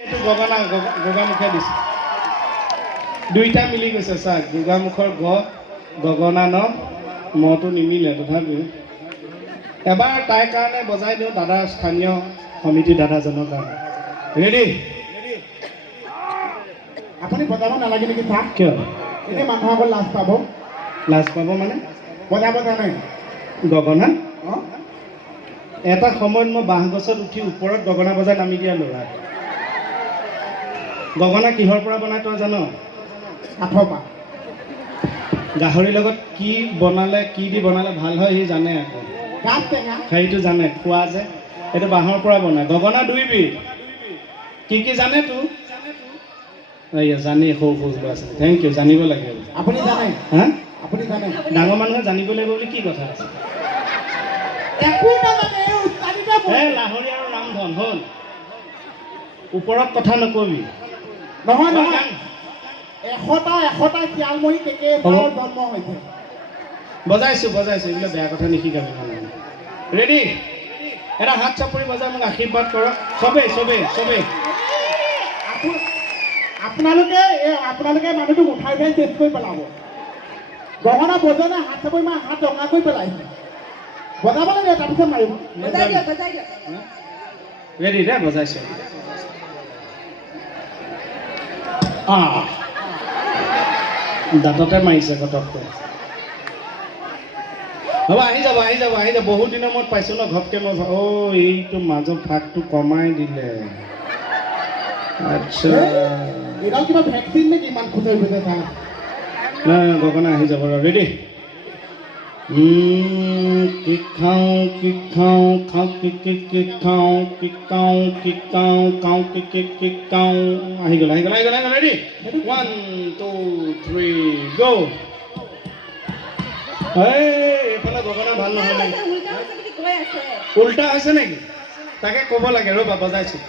এইটো গগনামুখে দিছে দুইটা মিলি গৈছে চাওক গোগামুখৰ গগনা ন মটো নিমিলে তথাপিও এবাৰ তাইৰ কাৰণে বজাই দিওঁ দাদা স্থানীয় সমিতি দাদাজনৰ কাৰণে ৰেডি আপুনি বজাব নালাগে নেকি চাওক কিয় এনেই মানুহ আগত লাজ পাব মানে বজাব জানে গগনা অঁ এটা সময়ত মই বাঁহ গছত উঠি ওপৰত গগনা বজাই নামি দিয়া ল'ৰা গগনা কিহৰ পৰা বনাই তই জান কাঠৰ পৰা গাহৰিৰ লগত কি বনালে কি দি বনালে ভাল হয় সি জানে আকৌ গাছ টেঙা সেইটো জানে খোৱা যে এইটো বাঁহৰ পৰা বনায় গগনা দুইবিধ কি জানে তো এইয়া জানি সৰু ল'ৰা ছোৱালী থেংক ইউ জানিব লাগে আপুনি জানে হা আপুনি জানে ডাঙৰ মানুহে জানিব লাগিব বুলি কি কথা আছে একো নাজানে উস্তাদিতে লাহৰি আৰু ৰামধন হ'ল ওপৰত কথা নকবি নহয় এশটা শিয়ালমৰি কেকে জন্ম হৈছে বজাইছো এইবিলাক বেয়া কথা নিশিকাবি ৰেডি এটা হাত চাপৰি বজাই মোক আশীৰ্বাদ কৰক চবেই আপোনালোকে মানুহটোক উঠাই চেষ্টা কৰি পেলাব গগনা বজনে হাত চাপৰি মাৰ হাত ৰঙা কৰি পেলাইছে বজাব লাগে তাৰপিছত মাৰিব ৰেডি দে বজাইছো দাঁততে মাৰিছে কটককৈ হ'ব আহি যাব বহুত দিনৰ মূৰত পাইছোঁ ন ঘপকৈ মই এইটো মাজৰ ফাকটো কমাই দিলে আচ্ছা এইডাল কিবা ভেকচিন নেকি ইমান খুচৰি গৈছে তাৰ নাই গগনা আহি যাব ৰেডি কি খাওঁ কি আহি গ'ল ৰেডি 1 2 3 গো এইফালে গগনা ভাল নহয় নেকি উল্টা হৈছে নেকি তাকে ক'ব লাগে ৰ'বা বজাইছোঁ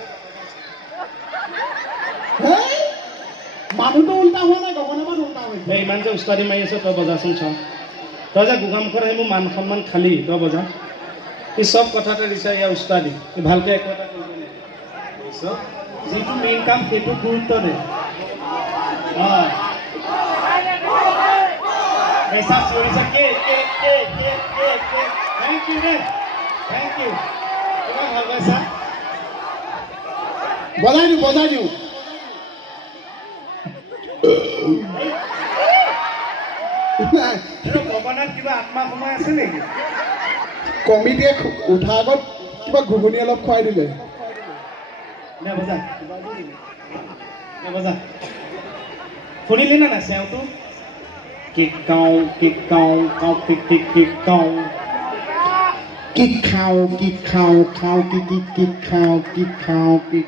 মানুহটো উল্টা হোৱা নাই গগনামান উল্টা হৈছে ইমান যে উস্তাদি মাৰি আছে তই বজাচোন চাওঁ তই যে গোগামুখত আহি মোৰ মান সন্মান খালি তই বজা ই চব কথাতে দিছে ইয়াৰ উস্তাদি ভালকৈ একো এটা কৰিব লাগিব যিটো মেইন কাম সেইটো গুৰুত্ব দে থেংক ইউ ভাল পাইছা বজাই দিওঁ গগনাত কিবা আত্মা সোমাই আছে নেকি কমিটিয়ে উঠাৰ আগত কিবা ঘুগুনি অলপ খুৱাই দিলে বজা শুনিলি না নাই চেওঁটো কি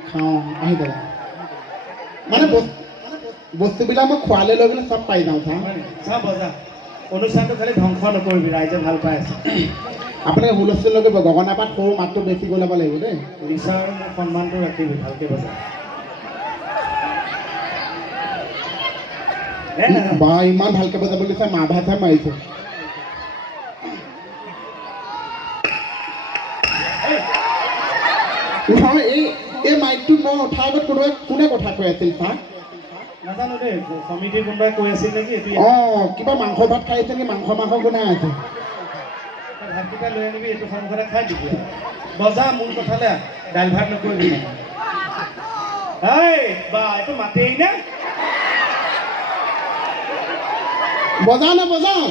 খাওঁ আহি দাদা মানে বস্তুবিলাক মই খোৱালে লৈ গ'লে চব পাই যাওঁ চা বজা অনুষ্ঠানটো খালি ধ্বংস নকৰিবি ৰাইজে ভাল পাই আছে আপোনালোকে হুলস্থুল নকৰিব গগনা পাত সৰু মাতটো বেছি কৰি ল'ব লাগিব দেই ৰিচা আৰু মোৰ সন্মানটো ৰাখিবি ভালকৈ বজা বা ইমান ভালকৈ বজাব দিছে মা ভাতহে মাৰিছে নহয় এই মাইকটো মই উঠাৰ আগত কোনে কথা কৈ আছিল ছাৰ নাজানো দেই সমিতিৰ কোনোবাই কৈ আছিল নেকি কিবা মাংস ভাত খাইছে নেকি মাংস গুণাই আছে ভাতকেইটা লৈ আনিবি এইটো সন্মুখতে খাই দিবি বজা মোৰ কথালে দাইল ভাত নকৰিবি বা এইটো মাতেই নে বজাও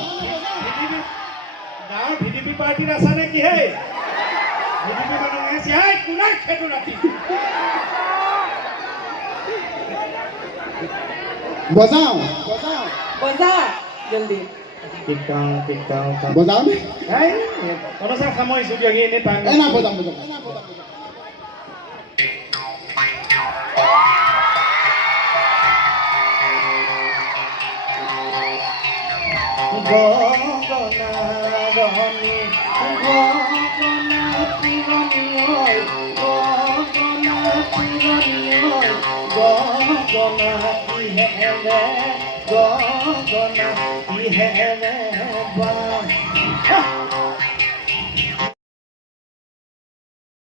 গাঁৱৰ ভিডিপি পাৰ্টিত আছা নে কি হে ভিডিপি মানুহ আছে কোনাক সেইটো ৰাতি বজাও জলদি বজাও নে অনুচাৰ সামৰিছোঁ কিয় এনেই পাই না বজাও গগনা